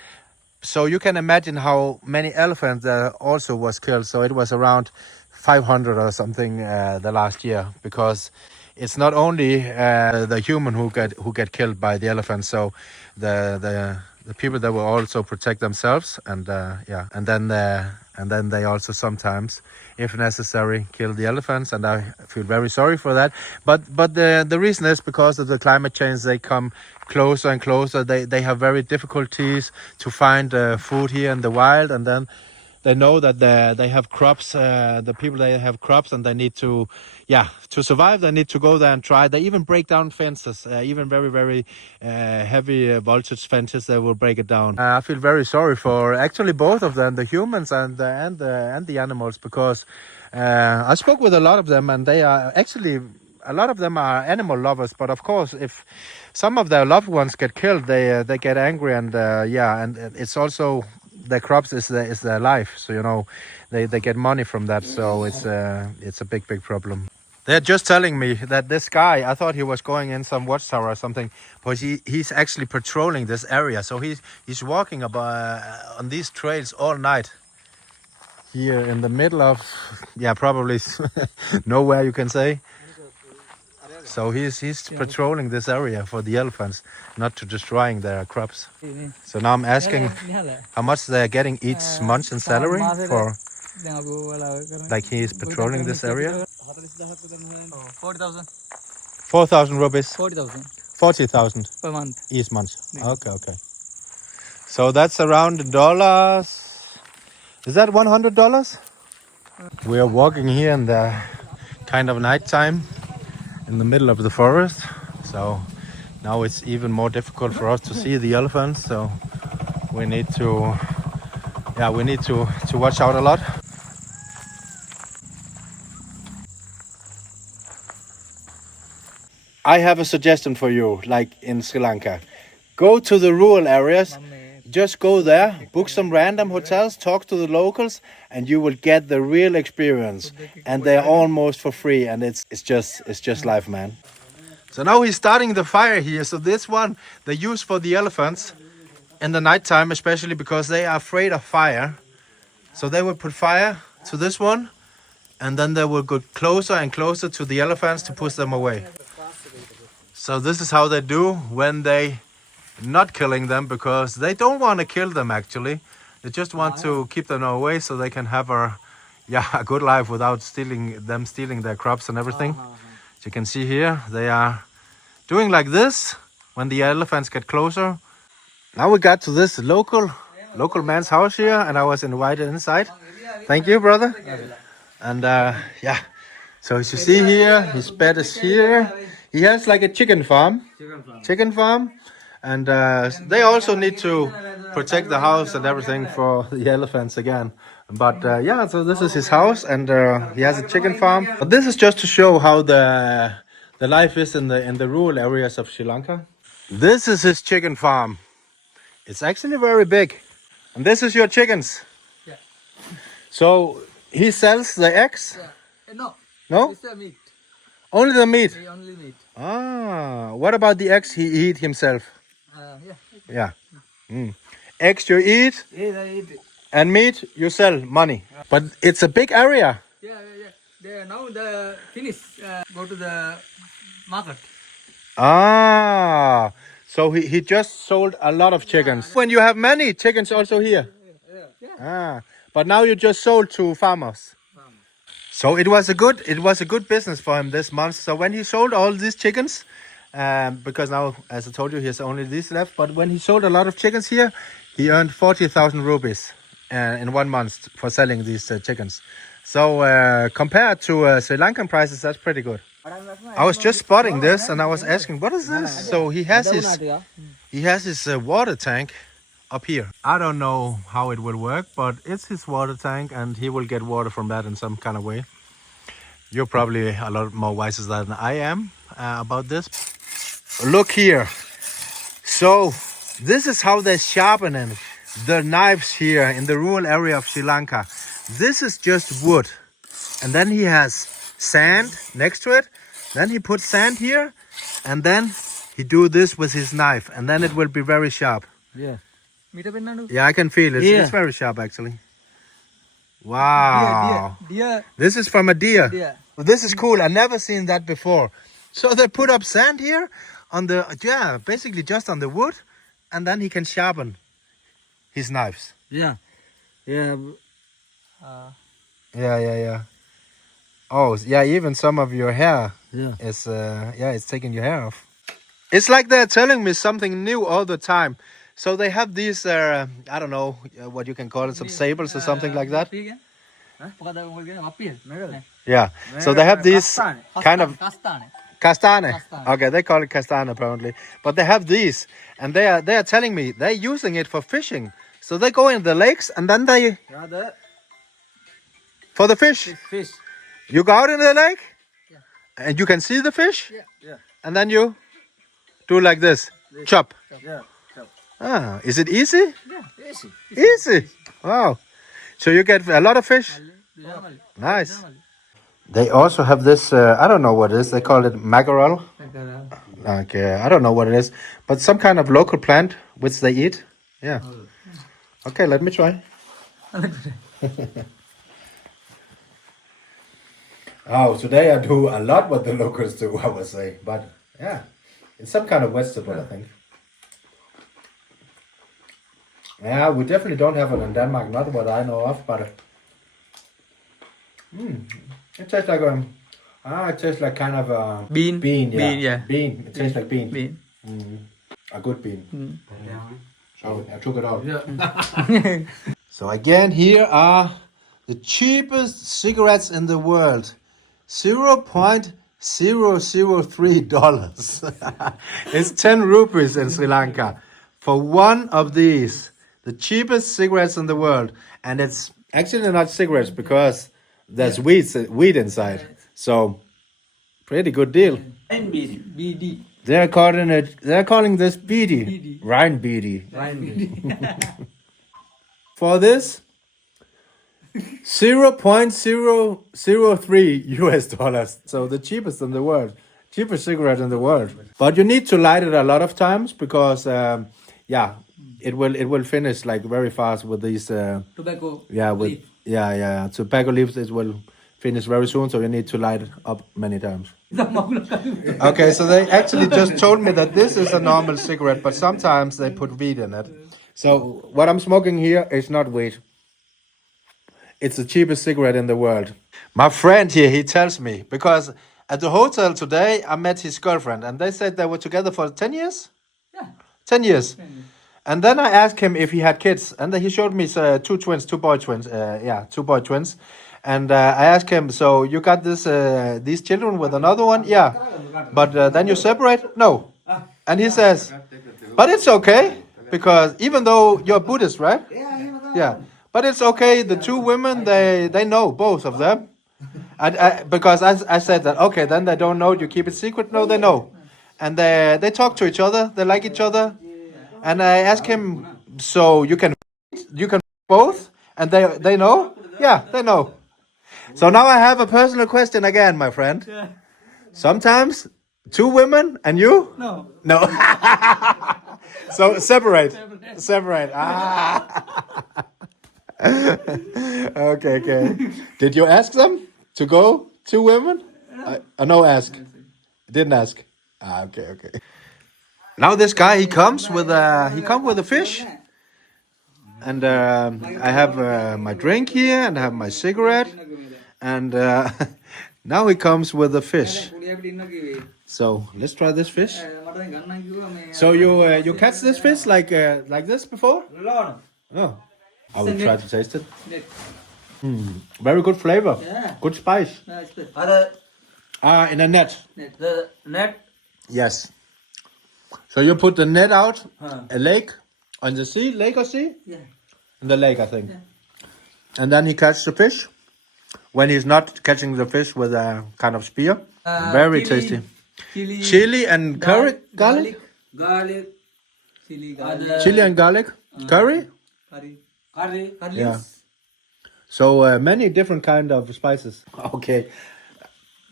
So you can imagine how many elephants also was killed. So it was around 500 or something the last year, because it's not only the human who get killed by the elephants. So the people that will also protect themselves, and and then they also sometimes, if necessary, kill the elephants. And I feel very sorry for that. But the reason is because of the climate change. They come closer and closer. They have very difficulties to find food here in the wild, and then they know that they have crops. The people, they have crops, and they need to survive. They need to go there and try. They even break down fences, even very heavy voltage fences. They will break it down. I feel very sorry for actually both of them, the humans and the animals, because I spoke with a lot of them, and they are actually, a lot of them are animal lovers. But of course, if some of their loved ones get killed, they get angry, and and it's also, their crops is their life, so you know they get money from that. So it's a big problem. They're just telling me that this guy, I thought he was going in some watchtower or something, but he's actually patrolling this area. So he's walking about on these trails all night here in the middle of probably nowhere, you can say. So he's patrolling this area for the elephants, not to destroying their crops. So now I'm asking how much they're getting each month in salary for, like, he's patrolling this area. 40,000. 4,000 rupees. 40,000 40,000 per month. each month. Okay. So that's around dollars. Is that $100? We are walking here in the kind of nighttime, in the middle of the forest. So now it's even more difficult for us to see the elephants. So we need to watch out a lot. I have a suggestion for you, like in Sri Lanka. Go to the rural areas. just go there, book some random hotels, talk to the locals, and you will get the real experience. And they're almost for free, and it's just life, man. So now he's starting the fire here. So this one they use for the elephants in the nighttime, especially because they are afraid of fire. So they will put fire to this one, and then they will go closer and closer to the elephants to push them away. So this is how they do when they not killing them, because they don't want to kill them actually. They just want to keep them away so they can have a good life without stealing their crops and everything. As you can see here, they are doing like this when the elephants get closer. Now we got to this local man's house here, and I was invited inside. Thank you, brother. And so as you see here, his bed is here. He has like a chicken farm. And they also need to protect the house and everything for the elephants again. But so this is his house, and he has a chicken farm. But this is just to show how the life is in the rural areas of Sri Lanka. This is his chicken farm. It's actually very big. And this is your chickens. Yeah. So he sells the eggs? No. No? It's the meat. Only the meat? Only meat. Ah, what about the eggs he eat himself? Yeah. Yeah. Eggs you eat, Yeah, I eat it. and meat you sell, money. But it's a big area. Yeah. Now the finish. Go to the market. Ah, so he just sold a lot of chickens. When you have many chickens also here. Yeah. But now you just sold to farmers. So it was a good business for him this month. So when he sold all these chickens, because now, as I told you, he has only these left. But when he sold a lot of chickens here, he earned 40,000 rupees in 1 month for selling these chickens. So compared to Sri Lankan prices, that's pretty good. I was just spotting this, and I was asking, what is this? So he has his water tank up here. I don't know how it will work, but it's his water tank, and he will get water from that in some kind of way. You're probably a lot more wiser than I am about this. Look here. So this is how they sharpen the knives here in the rural area of Sri Lanka. This is just wood, and then he has sand next to it. Then he puts sand here, and then he do this with his knife, and then it will be very sharp. Yeah. Yeah, I can feel it. Yeah. It's very sharp actually. Wow. Deer. This is from a deer. Deer. This is cool. I've never seen that before. So they put up sand here on basically just on the wood, and then he can sharpen his knives. Yeah. Yeah. Oh, yeah, even some of your hair is it's taking your hair off. It's like they're telling me something new all the time. So they have these, I don't know what you can call it, some sables or something like that. Yeah. So they have these kind of castane. Okay, they call it castane apparently. But they have these, and they are telling me they're using it for fishing. So they go in the lakes, and then they for the fish. You go out in the lake, and you can see the fish, and then you do like this, chop. Ah, is it easy? Yeah, easy. Easy. Wow. So you get a lot of fish? Nice. They also have this, I don't know what it is. They call it mackerel. Like, I don't know what it is. But some kind of local plant which they eat. Yeah. Okay, let me try. Oh, today I do a lot what the locals do, I would say. But yeah, it's some kind of vegetable, I think. Yeah, we definitely don't have it in Denmark, not what I know of, but it tastes like it tastes like kind of a bean. Bean, yeah. Bean, yeah. Bean. It tastes like bean. Bean. A good bean. So I took it out. Yeah. So again, here are the cheapest cigarettes in the world. $0.003. It's 10 rupees in Sri Lanka for one of these. The cheapest cigarettes in the world. And it's actually not cigarettes because there's weed inside. So, pretty good deal. BD. They're calling this beady. Rhine beady. For this, $0.003 US. So the cheapest in the world. Cheapest cigarette in the world. But you need to light it a lot of times because it will finish like very fast with these Tobacco. with leaf. tobacco leaves. It will finish very soon, so you need to light it up many times. Okay, so they actually just told me that this is a normal cigarette, but sometimes they put weed in it. So what I'm smoking here is not weed. It's the cheapest cigarette in the world. My friend here, he tells me, because at the hotel today, I met his girlfriend, and they said they were together for 10 years? Yeah. 10 years. And then I asked him if he had kids, and he showed me two boy twins. And I asked him, so you got these children with another one? Yeah. But then you separate? No. And he says, but it's okay, because even though you're Buddhist, right? Yeah. But it's okay, the two women, they know, both of them. Because I said that, okay, then they don't know, you keep it secret? No, they know. And they talk to each other, they like each other. And I asked him, so you can both? And they know? Yeah, they know. So now I have a personal question again, my friend. Yeah. Sometimes two women and you? No. No. So separate. Ah. Okay. Did you ask them to go two women? No ask. Didn't ask. Okay. Now this guy, he comes with a fish. And I have my drink here, and I have my cigarette, and now he comes with the fish. So let's try this fish. So you catch this fish like this before? No. I will try to taste it. Very good flavor. Yeah. Good spice. In a net. The net. Yes. So you put the net out, a lake, on the sea, lake or sea? Yeah. In the lake, I think. Yeah. And then he catches the fish. When he's not catching the fish with a kind of spear. Very tasty. Chili and curry, garlic. Chili and garlic. Curry. Yeah. So many different kind of spices. Okay.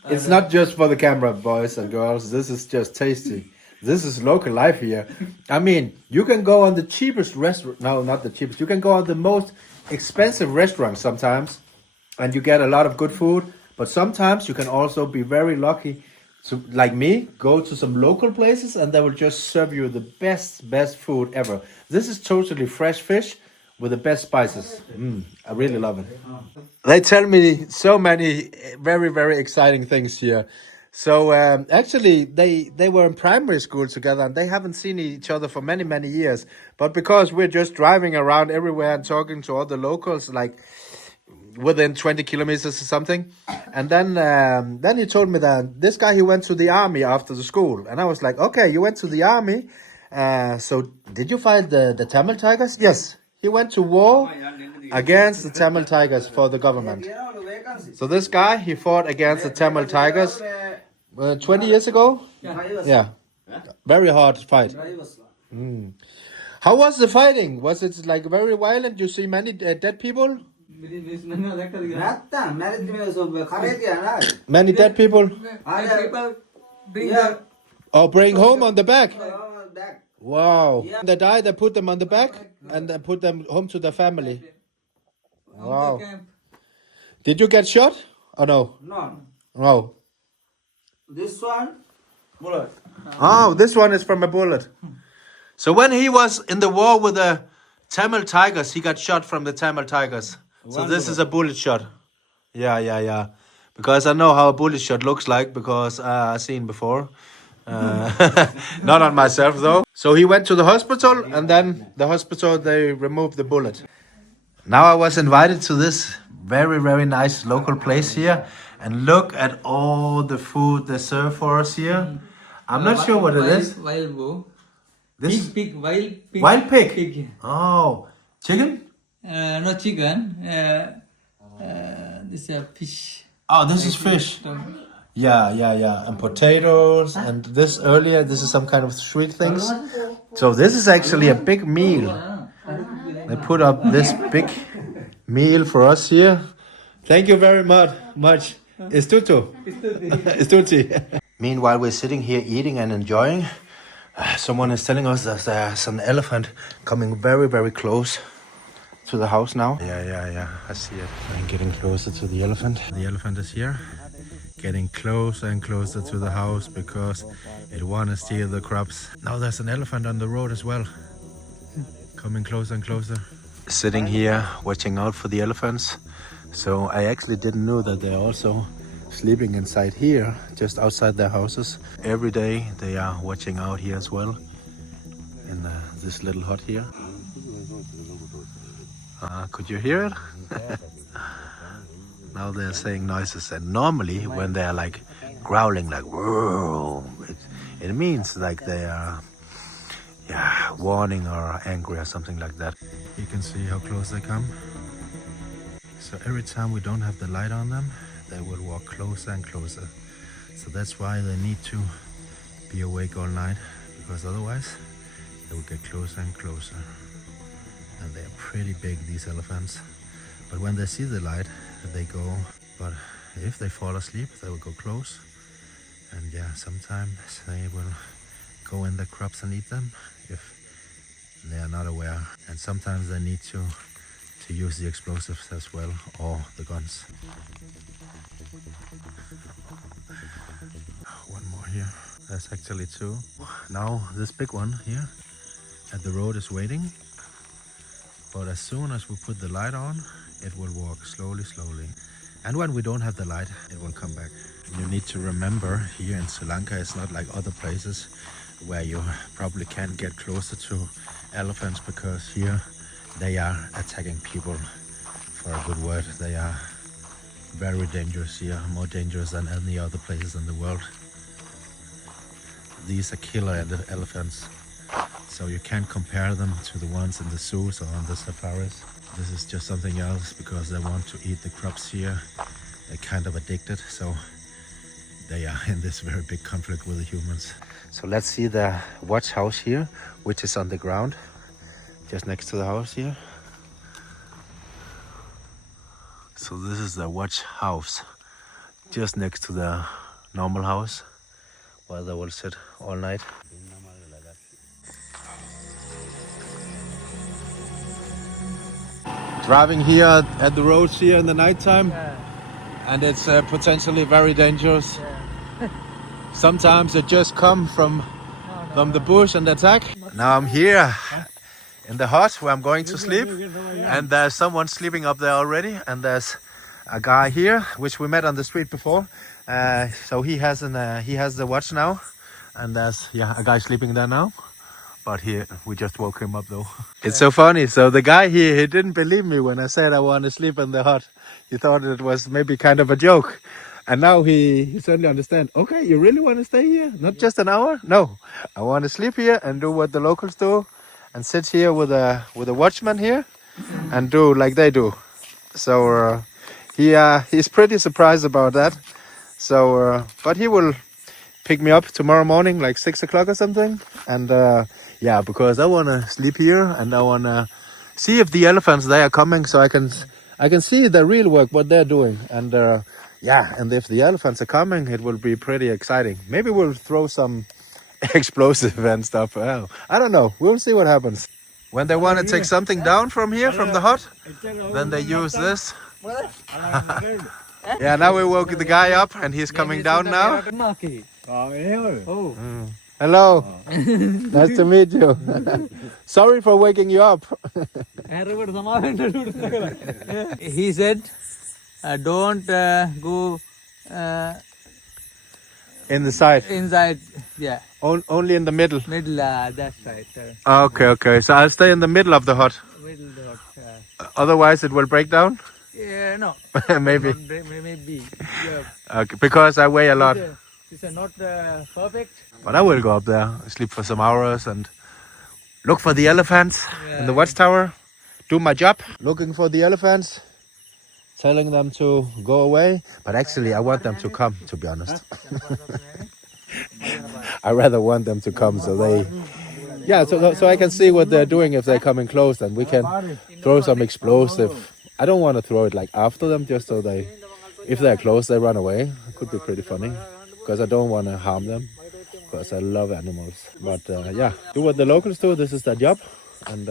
It's not just for the camera, boys and girls. This is just tasty. This is local life here. I mean, you can go on the cheapest restaurant. No, not the cheapest. You can go on the most expensive restaurant sometimes, and you get a lot of good food. But sometimes you can also be very lucky to, like me, go to some local places, and they will just serve you the best food ever. This is totally fresh fish with the best spices. I really love it. They tell me so many very, very exciting things here. So actually, they were in primary school together, and they haven't seen each other for many, many years. But because we're just driving around everywhere and talking to all the locals, like within 20 kilometers or something, and then he told me that this guy, he went to the army after the school, and I was like, okay, you went to the army. So did you fight the Tamil Tigers? Yes, he went to war against the Tamil Tigers for the government. So this guy, he fought against the Tamil Tigers 20 years ago? Yeah. Very hard fight. How was the fighting? Was it like very violent? You see many dead people? Many dead people? Bring home on the back? Wow. They die, they put them on the back and then put them home to the family. Wow. Did you get shot? Or no? No. This one, bullet. Oh, this one is from a bullet. So when he was in the war with the Tamil Tigers, he got shot from the Tamil Tigers. So this is a bullet shot. Yeah. Because I know how a bullet shot looks like, because I've seen before. Not on myself though. So he went to the hospital, and then the hospital, they removed the bullet. Now I was invited to this very, very nice local place here, and look at all the food they serve for us here. I'm not sure what it is. Wild boar. This Pig. Wild pig. wild pig. Pig. Oh, chicken? No chicken. This is a fish. Oh, this is fish. Yeah. And potatoes. And this earlier, this is some kind of sweet things. So this is actually a big meal. They put up this big meal for us here. Thank you very much. Istutu. Istuti. Meanwhile, we're sitting here eating and enjoying. Someone is telling us that there's an elephant coming very, very close to the house now. Yeah. I see it. I'm getting closer to the elephant. The elephant is here, getting closer and closer to the house because it wants to steal the crops. Now there's an elephant on the road as well, coming closer and closer. Sitting here, watching out for the elephants. So I actually didn't know that they're also sleeping inside here, just outside their houses. Every day they are watching out here as well, in this little hut here. Could you hear it? Now they're saying noises, and normally when they're like growling like whoa, it means like they are warning or angry or something like that. You can see how close they come. So every time we don't have the light on them, they will walk closer and closer. So that's why they need to be awake all night, because otherwise they will get closer and closer. And they are pretty big, these elephants. But when they see the light, they go. But if they fall asleep, they will go close. And sometimes they will go in the crops and eat them if they are not aware. And sometimes they need to use the explosives as well, or the guns. One more here. There's actually two. Now this big one here at the road is waiting. But as soon as we put the light on, it will walk slowly. And when we don't have the light, it will come back. You need to remember, here in Sri Lanka, it's not like other places where you probably can't get closer to elephants, because here they are attacking people. For a good word, they are very dangerous here, more dangerous than any other places in the world. These are killer elephants. So you can't compare them to the ones in the zoos or on the safaris. This is just something else, because they want to eat the crops here. They're kind of addicted, so they are in this very big conflict with the humans. So let's see the watch house here, which is on the ground, just next to the house here. So this is the watch house, just next to the normal house, where they will sit all night. Driving here at the roads here in the nighttime, and it's potentially very dangerous. Sometimes it just come from the bush and attack. Now I'm here in the hut where I'm going to sleep, and there's someone sleeping up there already, and there's a guy here which we met on the street before. So he has the watch now, and there's a guy sleeping there now. But we just woke him up though. It's so funny. So the guy here, he didn't believe me when I said I want to sleep in the hut. He thought it was maybe kind of a joke. And now he suddenly understands, okay, you really want to stay here? Not just an hour? No, I want to sleep here and do what the locals do, and sit here with a watchman here and do like they do. So he's pretty surprised about that. So, but he will pick me up tomorrow morning, like 6 o'clock or something. And because I want to sleep here, and I want to see if the elephants, they are coming, so I can see the real work, what they're doing. And and if the elephants are coming, it will be pretty exciting. Maybe we'll throw some explosive and stuff. I don't know. We'll see what happens. When they want to take something down from here, from the hut, then they use this. Now we woke the guy up, and he's coming down now. Hello. Nice to meet you. Sorry for waking you up. He said, don't go In the side? inside. Only in the middle? Middle, that's right. Okay. So I'll stay in the middle of the hut. Middle dot. Otherwise it will break down? No. Maybe. Maybe. Okay, because I weigh a lot. It's not perfect. But I will go up there, sleep for some hours, and look for the elephants in the watchtower. Do my job, looking for the elephants. telling them to go away, but actually I want them to come, to be honest. I rather want them to come so they, so I can see what they're doing if they're coming close, and we can throw some explosive. I don't want to throw it like after them, just so they, if they're close, they run away. It could be pretty funny, because I don't want to harm them, because I love animals. But do what the locals do. This is their job, and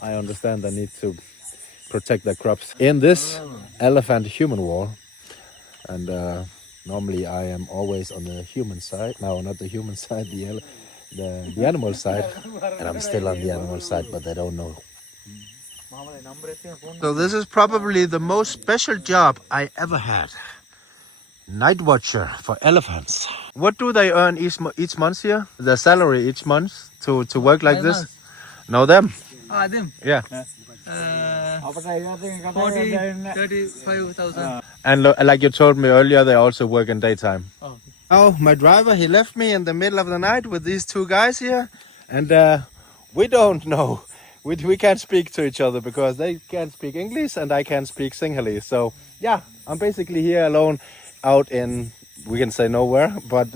I understand they need to protect their crops in this elephant-human war. And normally I am always on the human side. No, not the human side, the animal side. And I'm still on the animal side, but they don't know. So this is probably the most special job I ever had. Night watcher for elephants. What do they earn each month here? Their salary each month to work like this? Know them? Them? Yeah. 35,000. And like you told me earlier, they also work in daytime. Oh, my driver, he left me in the middle of the night with these two guys here. And we don't know. We can't speak to each other because they can't speak English and I can't speak Sinhalese. So, yeah, I'm basically here alone out in, we can say nowhere. But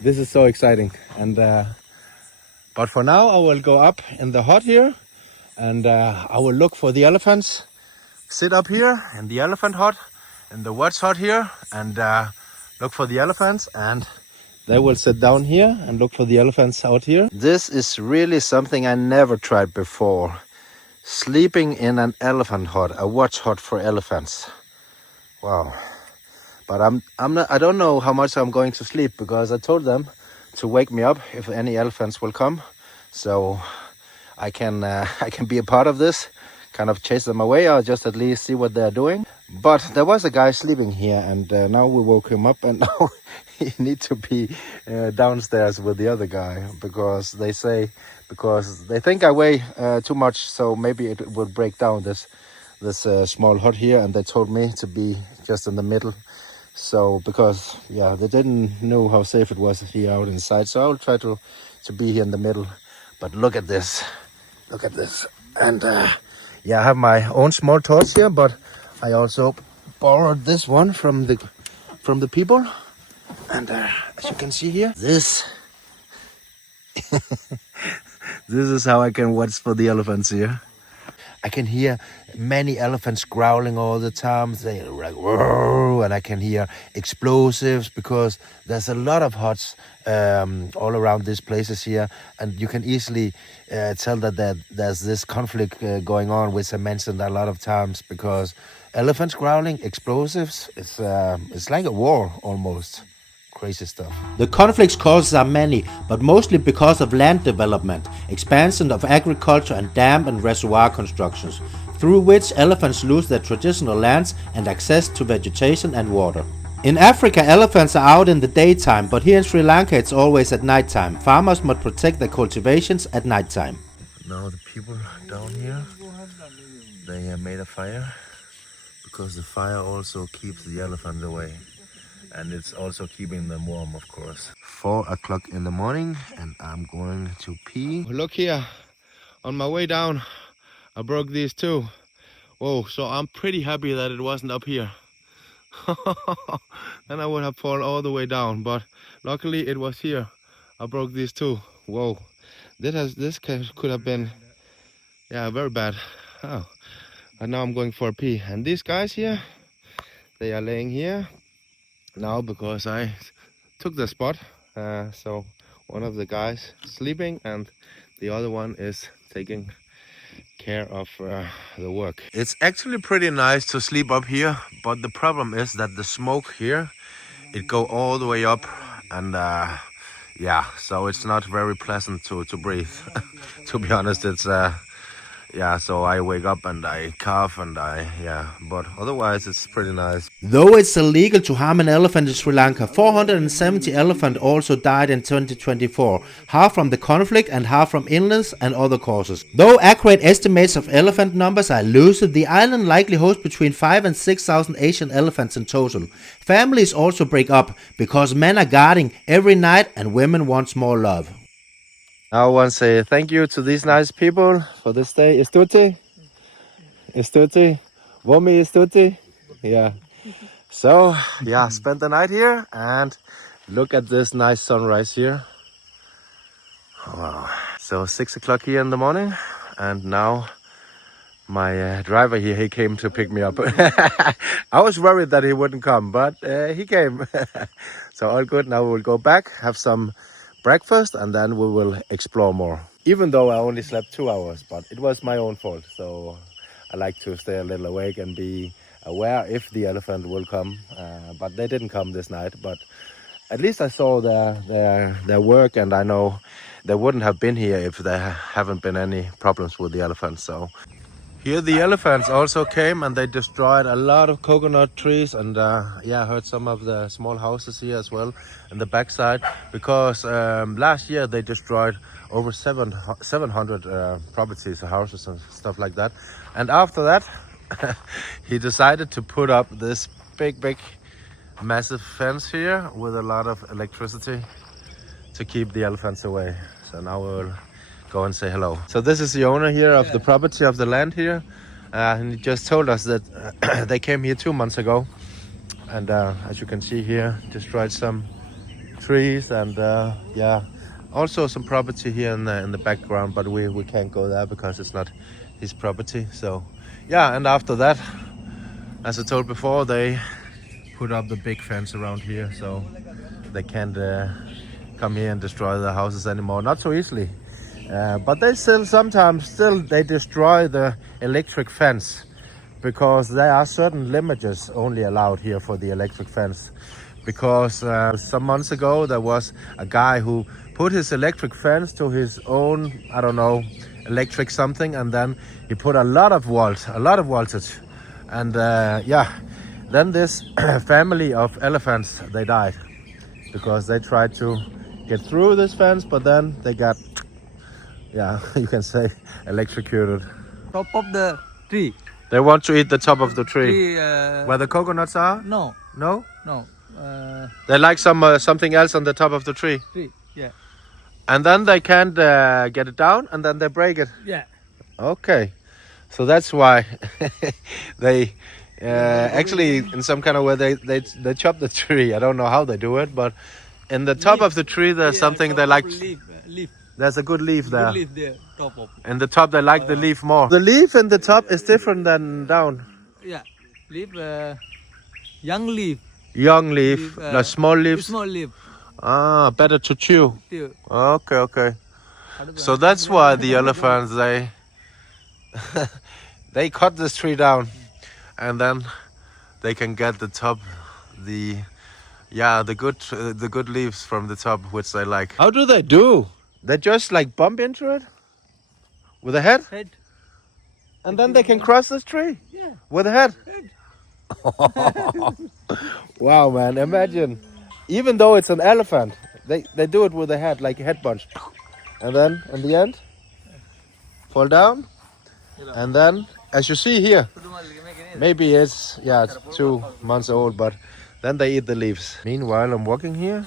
this is so exciting. And but for now, I will go up in the hut here. And I will look for the elephants. Sit up here in the elephant hut, in the watch hut here, and look for the elephants. And they will sit down here and look for the elephants out here. This is really something I never tried before. Sleeping in an elephant hut, a watch hut for elephants. Wow. But I don't know how much I'm going to sleep, because I told them to wake me up if any elephants will come. So I can be a part of this, kind of chase them away, or just at least see what they're doing. But there was a guy sleeping here, and now we woke him up, and now he needs to be downstairs with the other guy, because they think I weigh too much, so maybe it will break down this small hut here, and they told me to be just in the middle. So because they didn't know how safe it was here out inside, so I'll try to be here in the middle. But look at this. Look at this. And I have my own small torch here, but I also borrowed this one from the people. And as you can see here, this is how I can watch for the elephants here. I can hear many elephants growling all the time. They're like, whoa, and I can hear explosives, because there's a lot of huts all around these places here, and you can easily tell that there's this conflict going on, which I mentioned a lot of times, because elephants growling, explosives, it's like a war almost. Crazy stuff. The conflict's causes are many, but mostly because of land development, expansion of agriculture, and dam and reservoir constructions, through which elephants lose their traditional lands and access to vegetation and water. In Africa, elephants are out in the daytime, but here in Sri Lanka it's always at nighttime. Farmers must protect their cultivations at nighttime. Now the people down here, they made a fire, because the fire also keeps the elephant away. And it's also keeping them warm, of course. 4 o'clock in the morning, and I'm going to pee. Look here, on my way down, I broke these two. Whoa, so I'm pretty happy that it wasn't up here. Then I would have fallen all the way down, but luckily it was here. I broke these two. Whoa, this could have been, very bad. Oh, and now I'm going for a pee. And these guys here, they are laying here now because I took the spot. So one of the guys sleeping and the other one is taking care of the work. It's actually pretty nice to sleep up here, but the problem is that the smoke here, it go all the way up, and so it's not very pleasant to breathe. To be honest, it's so I wake up and I cough and but otherwise it's pretty nice. Though it's illegal to harm an elephant in Sri Lanka, 470 elephants also died in 2024, half from the conflict and half from illness and other causes. Though accurate estimates of elephant numbers are elusive, the island likely hosts between 5,000 and 6,000 Asian elephants in total. Families also break up because men are guarding every night and women want more love. I want to say thank you to these nice people for this day. Istuti. Vomi is tutti. Yeah. So, yeah, spent the night here and look at this nice sunrise here. Wow. So 6 o'clock here in the morning, and now my driver here, he came to pick me up. I was worried that he wouldn't come, but he came. So all good. Now we'll go back, have some breakfast, and then we will explore more. Even though I only slept 2 hours, but it was my own fault. So I like to stay a little awake and be aware if the elephant will come. But they didn't come this night. But at least I saw their work, and I know they wouldn't have been here if there haven't been any problems with the elephants. So here the elephants also came and they destroyed a lot of coconut trees, and yeah, I heard some of the small houses here as well in the backside, because last year they destroyed over 700 properties, houses and stuff like that. And after that he decided to put up this big massive fence here with a lot of electricity to keep the elephants away. So now we'll go and say hello. So this is the owner here of the property, of the land here, and he just told us that they came here 2 months ago, and as you can see here, destroyed some trees, and yeah, also some property here in the background, but we can't go there because it's not his property. So yeah, and after that, as I told before, they put up the big fence around here, so they can't come here and destroy the houses anymore, not so easily. But they sometimes they destroy the electric fence, because there are certain limits only allowed here for the electric fence. Because some months ago there was a guy who put his electric fence to his own, I don't know, electric something, and then he put a lot of voltage, and yeah, then this family of elephants, they died because they tried to get through this fence, but then they got, yeah, you can say, electrocuted. Top of the tree. They want to eat the top of the tree. Tree, Where the coconuts are? No, No? no. They like something else on the top of the tree. Tree. Yeah. And then they can't get it down, and then they break it. Yeah. Okay. So that's why they actually, in some kind of way, they chop the tree. I don't know how they do it, but in the top of the tree there's something they like. Leaf. There's a good leaf there. Good leaf there, top of. In the top they like the leaf more. The leaf in the top is different than down. Yeah. Leaf, young leaf. Young leaf, like small leaves. Small leaf. Ah, better to chew. Too. Okay. So that's why the elephants, they cut this tree down, and then they can get the top, the good leaves from the top, which they like. How do they do? They just like bump into it with a head, and then they can cross this tree. Yeah. With a head. Wow, man! Imagine, even though it's an elephant, they do it with a head, like a head punch, and then in the end, fall down, and then, as you see here, maybe it's 2 months old, but then they eat the leaves. Meanwhile, I'm walking here,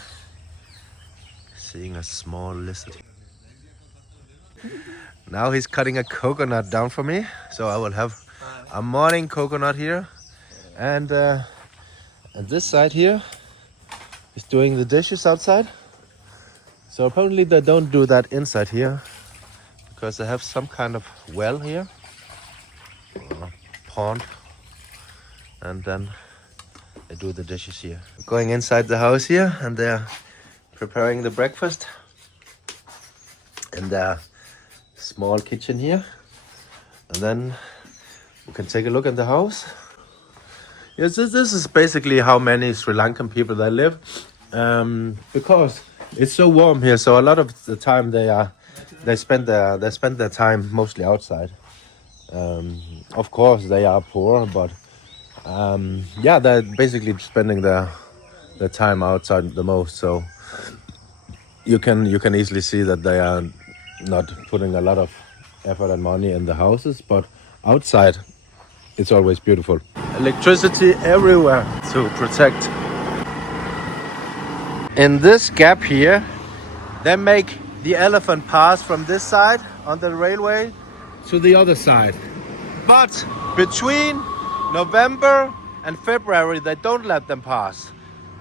seeing a small lizard. Now he's cutting a coconut down for me, so I will have a morning coconut here, and this side here is doing the dishes outside. So apparently they don't do that inside here, because they have some kind of well here, or pond, and then they do the dishes here. Going inside the house here, and they're preparing the breakfast in their small kitchen here, and then we can take a look at the house. Yes, this is basically how many Sri Lankan people they live, because it's so warm here. So a lot of the time they spend their time mostly outside. Of course they are poor, but yeah, they're basically spending their time outside the most. So you can easily see that they are not putting a lot of effort and money in the houses, but outside it's always beautiful. Electricity everywhere to protect. In this gap here, they make the elephant pass from this side on the railway to the other side. But between November and February, they don't let them pass.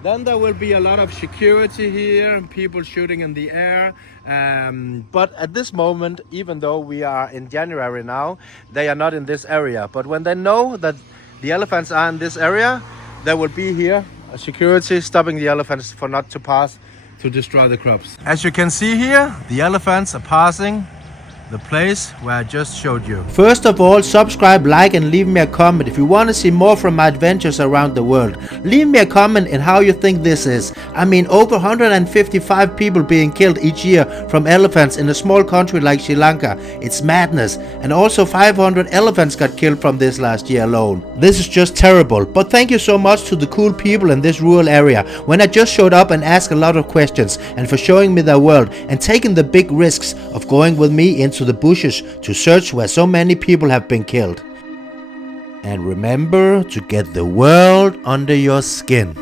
Then there will be a lot of security here and people shooting in the air. But at this moment, even though we are in January now, they are not in this area. But when they know that the elephants are in this area, there will be here a security stopping the elephants for not to pass to destroy the crops. As you can see here, the elephants are passing the place where I just showed you. First of all, subscribe, like and leave me a comment if you want to see more from my adventures around the world. Leave me a comment in how you think this is. I mean, over 155 people being killed each year from elephants in a small country like Sri Lanka. It's madness. And also 500 elephants got killed from this last year alone. This is just terrible. But thank you so much to the cool people in this rural area when I just showed up and asked a lot of questions, and for showing me their world and taking the big risks of going with me into the bushes to search where so many people have been killed. And remember to get the world under your skin.